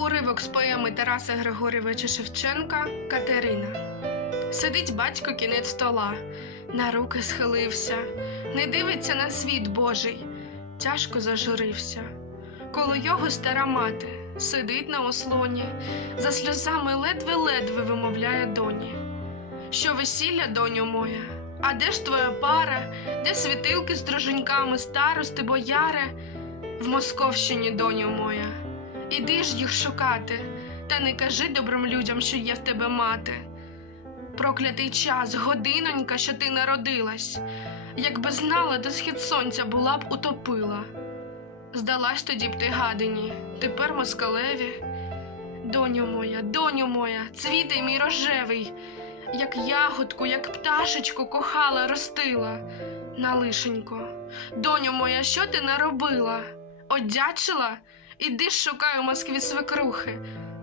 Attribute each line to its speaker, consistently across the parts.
Speaker 1: Уривок з поеми Тараса Григорьовича Шевченка Катерина. Сидить батько кінець стола, на руки схилився, не дивиться на світ Божий, тяжко зажурився. Коло його стара мати сидить на ослоні, за сльозами ледве-ледве вимовляє доні. Що весілля, доню моя, а де ж твоя пара, де світилки з друженьками, старости, бояри? В Московщині, доню моя, іди ж їх шукати, та не кажи добрим людям, що є в тебе мати. Проклятий час, годинонька, що ти народилась, якби знала, до схід сонця була б утопила. Здалась тоді б ти гадині, тепер москалеві. Доню моя, доню моя, цвітай мій рожевий, як ягодку, як пташечку кохала, ростила. Налишенько, доню моя, що ти наробила? Одячила? Іди шукай у Москві свекрухи.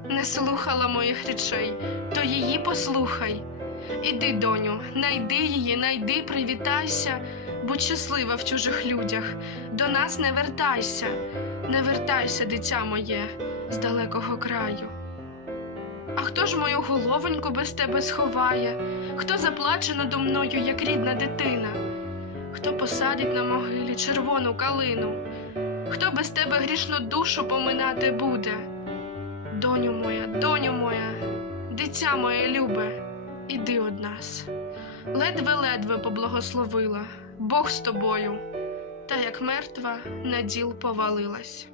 Speaker 1: Не слухала моїх речей, то її послухай. Іди, доню, найди її, найди, привітайся, будь щаслива в чужих людях, до нас не вертайся, не вертайся, дитя моє, з далекого краю. А хто ж мою головоньку без тебе сховає? Хто заплаче надо мною, як рідна дитина? Хто посадить на могилі червону калину? Хто без тебе грішну душу поминати буде? Доню моя, доню моя, дитя моє любе, іди од нас. Ледве-ледве поблагословила, Бог з тобою, та як мертва на діл повалилась.